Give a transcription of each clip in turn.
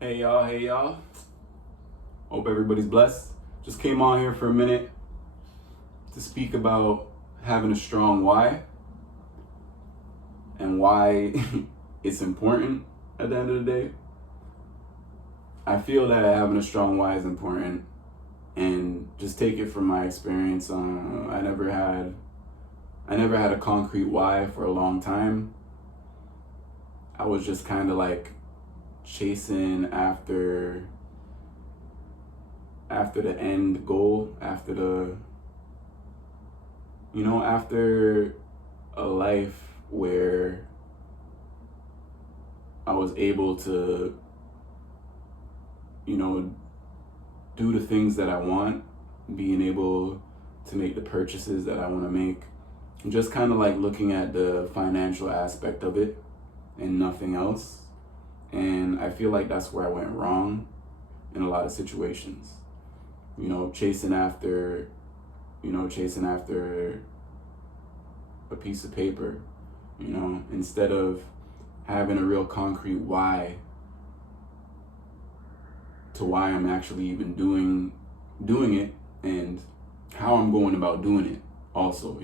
Hey y'all. Hope everybody's blessed. Just came on here for a minute to speak about having a strong why and why it's important at the end of the day. I feel that having a strong why is important, and just take it from my experience. I never had a concrete why for a long time. I was just kind of like chasing after the end goal, after a life where I was able to, do the things that I want, being able to make the purchases that I want to make, and just kind of like looking at the financial aspect of it and nothing else. And I feel like that's where I went wrong in a lot of situations. Chasing after a piece of paper, instead of having a real concrete why to why I'm actually even doing it, and how I'm going about doing it also,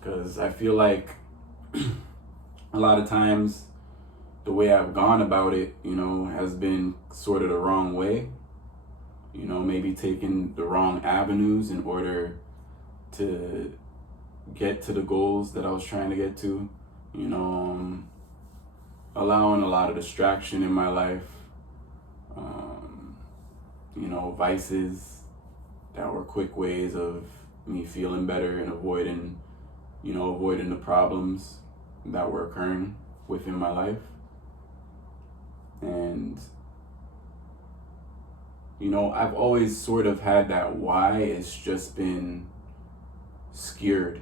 because I feel like a lot of times the way I've gone about it, has been sort of the wrong way, maybe taking the wrong avenues in order to get to the goals that I was trying to get to, allowing a lot of distraction in my life, vices that were quick ways of me feeling better and avoiding the problems that were occurring within my life. And I've always sort of had that why. It's just been skewered,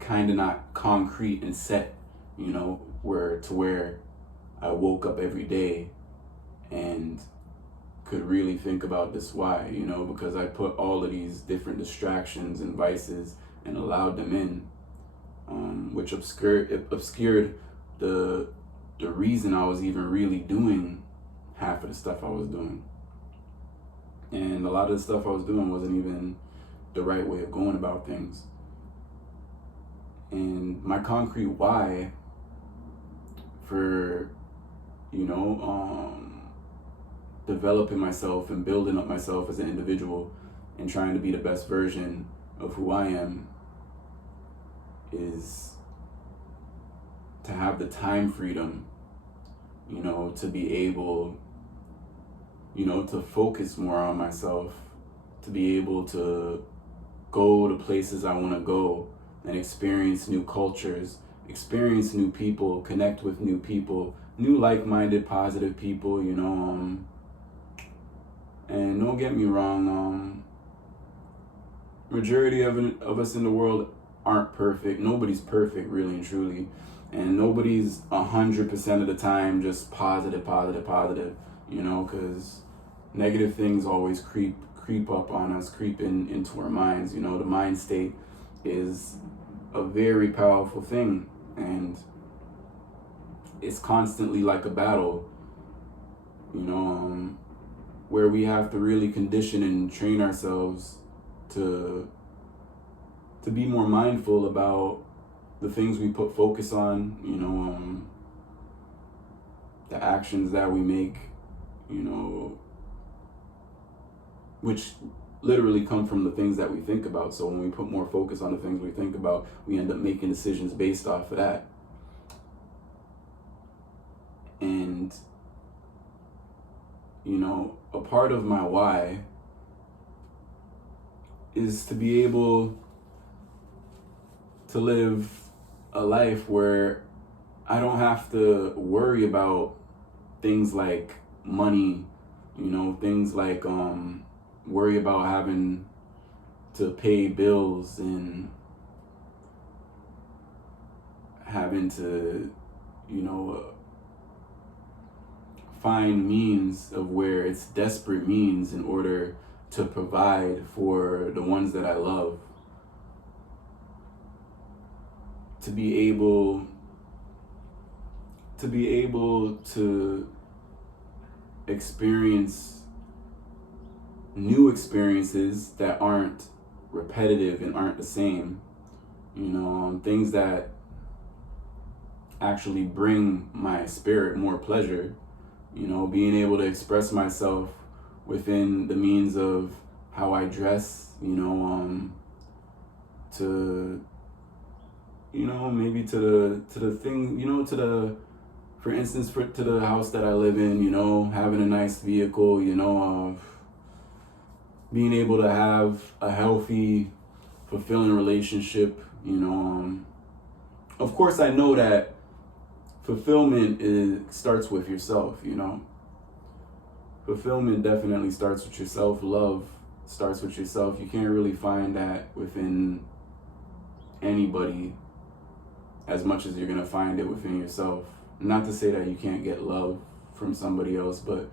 kind of not concrete and set, where I woke up every day and could really think about this why, because I put all of these different distractions and vices and allowed them in, which obscured the reason I was even really doing half of the stuff I was doing. And a lot of the stuff I was doing wasn't even the right way of going about things. And my concrete why for, developing myself and building up myself as an individual and trying to be the best version of who I am is to have the time freedom, to be able, to focus more on myself, to be able to go to places I want to go and experience new cultures, experience new people, connect with new people, new like-minded, positive people, and don't get me wrong, majority of us in the world aren't perfect. Nobody's perfect, really and truly. And nobody's 100% of the time just positive, because negative things always creep up on us, creep into our minds. The mind state is a very powerful thing, and it's constantly like a battle, where we have to really condition and train ourselves to be more mindful about the things we put focus on, the actions that we make, which literally come from the things that we think about. So when we put more focus on the things we think about, we end up making decisions based off of that. And, a part of my why is to be able to live a life where I don't have to worry about things like money, things like worry about having to pay bills and having to, find means of where it's desperate means in order to provide for the ones that I love. To be able to be able to experience new experiences that aren't repetitive and aren't the same, things that actually bring my spirit more pleasure, being able to express myself within the means of how I dress, to maybe to the thing, to the, for instance, to the house that I live in, having a nice vehicle, of being able to have a healthy, fulfilling relationship, of course I know that fulfillment starts with yourself, Fulfillment definitely starts with yourself. Love starts with yourself. You can't really find that within anybody as much as you're going to find it within yourself. Not to say that you can't get love from somebody else, but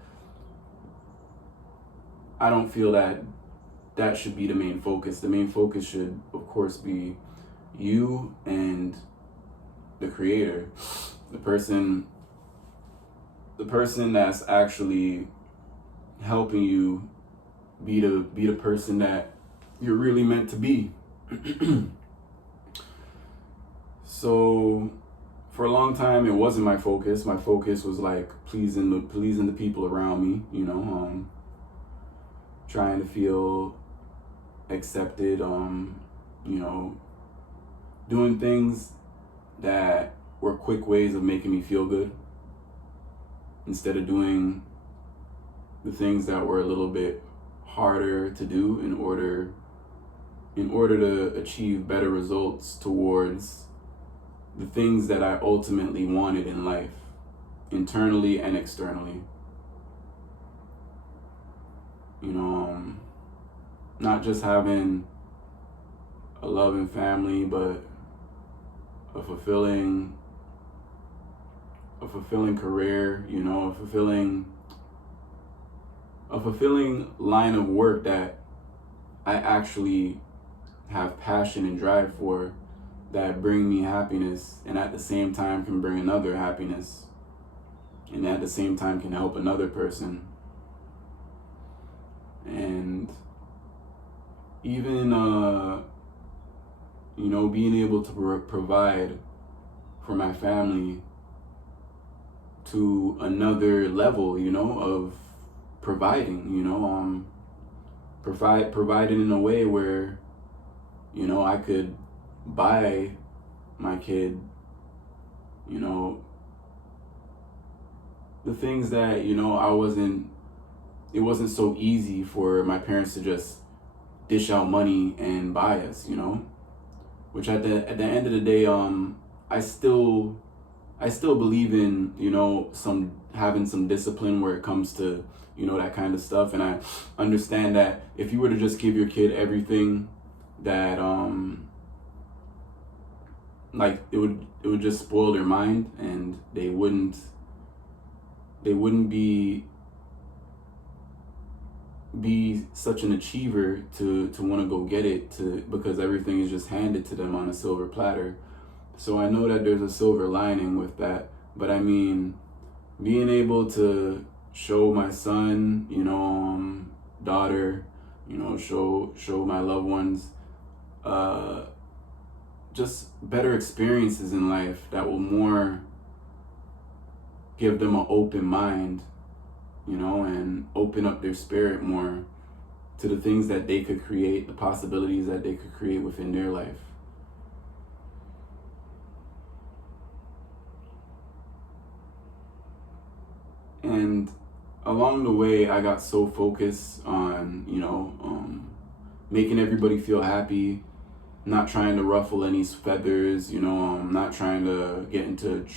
I don't feel that that should be the main focus. The main focus should, of course, be you and the creator, the person that's actually helping you be the person that you're really meant to be. So for a long time, it wasn't my focus. My focus was like pleasing the people around me, trying to feel accepted, doing things that were quick ways of making me feel good instead of doing the things that were a little bit harder to do in order to achieve better results towards the things that I ultimately wanted in life, internally and externally. Not just having a loving family, but a fulfilling career, a fulfilling line of work that I actually have passion and drive for, that bring me happiness and at the same time can bring another happiness and at the same time can help another person. And even being able to provide for my family to another level, of providing, providing in a way where, I could buy my kid, the things that, it wasn't so easy for my parents to just dish out money and buy us, which at the end of the day, I still believe in, having some discipline where it comes to, that kind of stuff. And I understand that if you were to just give your kid everything that, like it would just spoil their mind, and they wouldn't be such an achiever to want to go get it, because everything is just handed to them on a silver platter. So I know that there's a silver lining with that, but I mean, being able to show my son, daughter, show my loved ones, just better experiences in life that will more give them an open mind, and open up their spirit more to the things that they could create, the possibilities that they could create within their life. And along the way, I got so focused on, making everybody feel happy, not trying to ruffle any feathers, not trying to get into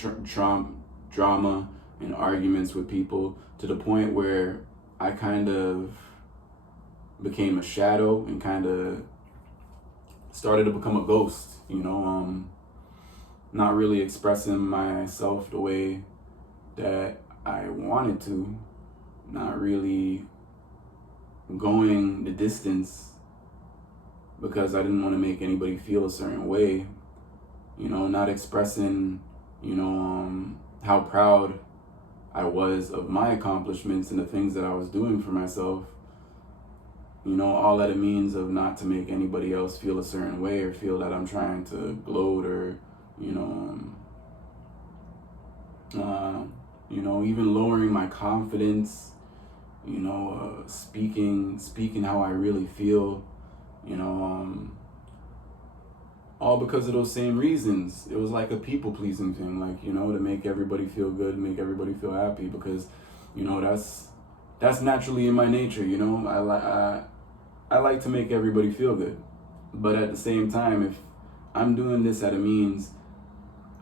drama and arguments with people, to the point where I kind of became a shadow and kind of started to become a ghost, not really expressing myself the way that I wanted to, not really going the distance because I didn't want to make anybody feel a certain way, not expressing, how proud I was of my accomplishments and the things that I was doing for myself, you know, all that it means of not to make anybody else feel a certain way or feel that I'm trying to gloat or, you know, even lowering my confidence, speaking how I really feel, you know, all because of those same reasons. It was like a people pleasing thing, like, you know, to make everybody feel good, make everybody feel happy, because, you know, that's naturally in my nature, you know. I like to make everybody feel good, but at the same time, if I'm doing this at a means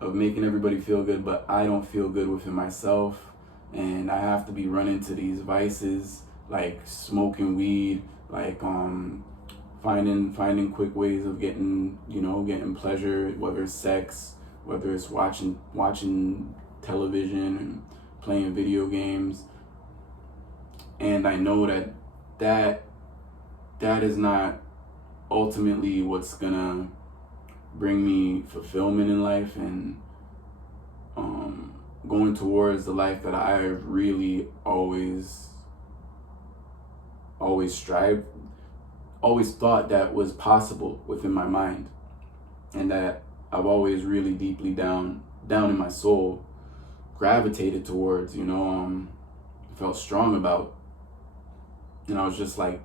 of making everybody feel good, but I don't feel good within myself, and I have to be running to these vices like smoking weed, like finding quick ways of getting pleasure, whether it's sex, whether it's watching television and playing video games. And I know that is not ultimately what's gonna bring me fulfillment in life and going towards the life that I really always thought that was possible within my mind, and that I've always really deeply down in my soul gravitated towards, felt strong about. And I was just like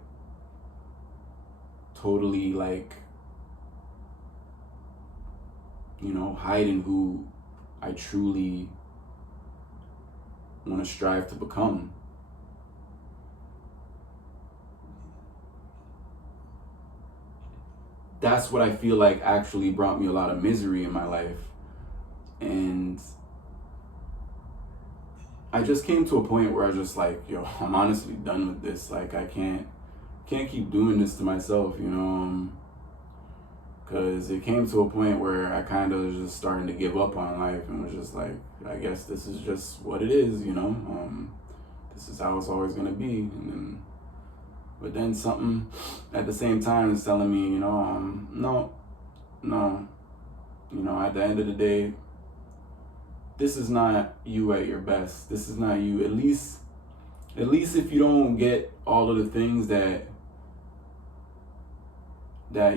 totally like, hiding who I truly want to strive to become. That's what I feel like actually brought me a lot of misery in my life. And I just came to a point where I was just like, yo, I'm honestly done with this. Like, I can't keep doing this to myself, because it came to a point where I kind of was just starting to give up on life and was just like, I guess this is just what it is, this is how it's always gonna be. But then something at the same time is telling me, no, at the end of the day, this is not you at your best. This is not you. At least if you don't get all of the things that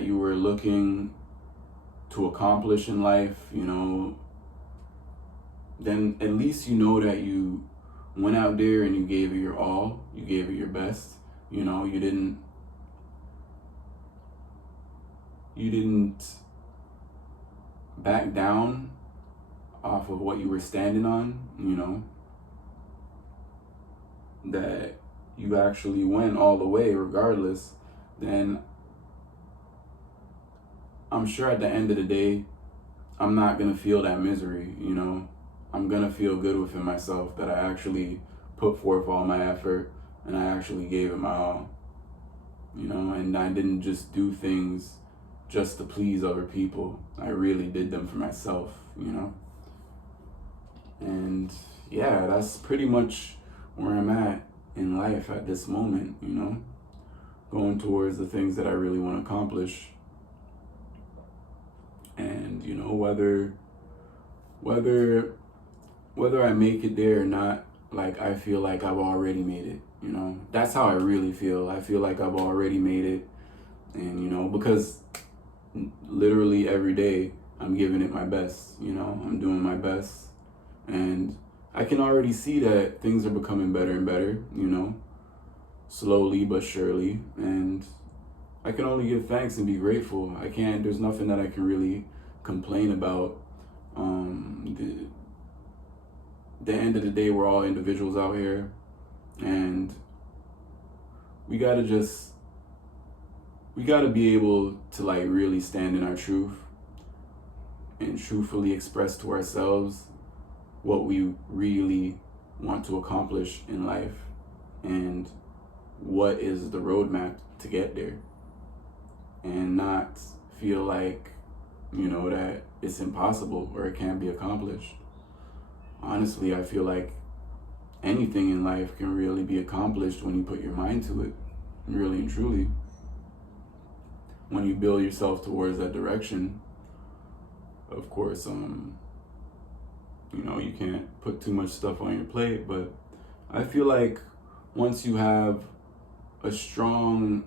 you were looking to accomplish in life, then at least you know that you went out there and you gave it your all. You gave it your best. You didn't back down off of what you were standing on, that you actually went all the way regardless. Then I'm sure at the end of the day, I'm not going to feel that misery, I'm going to feel good within myself that I actually put forth all my effort and I actually gave it my all, and I didn't just do things just to please other people. I really did them for myself, And yeah, that's pretty much where I'm at in life at this moment, going towards the things that I really want to accomplish. And, whether I make it there or not, like, I feel like I've already made it, That's how I really feel. I feel like I've already made it. And, because literally every day I'm giving it my best, I'm doing my best. And I can already see that things are becoming better and better, slowly but surely. And I can only give thanks and be grateful. There's nothing that I can really complain about. The end of the day, we're all individuals out here, and we gotta be able to like really stand in our truth and truthfully express to ourselves what we really want to accomplish in life and what is the roadmap to get there, and not feel like, that it's impossible or it can't be accomplished. Honestly, I feel like anything in life can really be accomplished when you put your mind to it, really and truly. When you build yourself towards that direction, of course, You know, you can't put too much stuff on your plate, but I feel like once you have a strong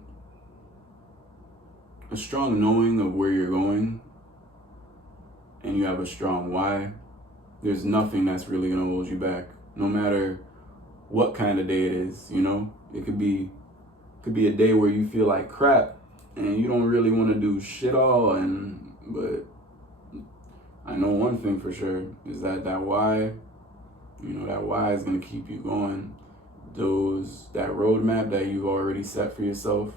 knowing of where you're going and you have a strong why, there's nothing that's really gonna hold you back. No matter what kind of day it is, you know? It could be a day where you feel like crap and you don't really want to do shit all, but I know one thing for sure is that why, you know, that why is gonna keep you going. That roadmap that you've already set for yourself,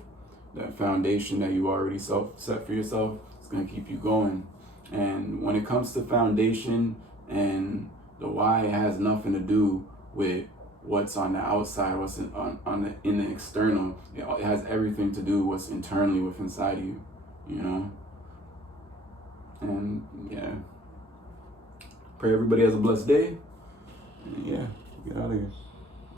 that foundation that you already set for yourself, is gonna keep you going. And when it comes to foundation and the why, it has nothing to do with what's on the outside, what's in the external. It has everything to do with what's internally within inside of you, you know. And yeah, pray everybody has a blessed day. And yeah, get out of here.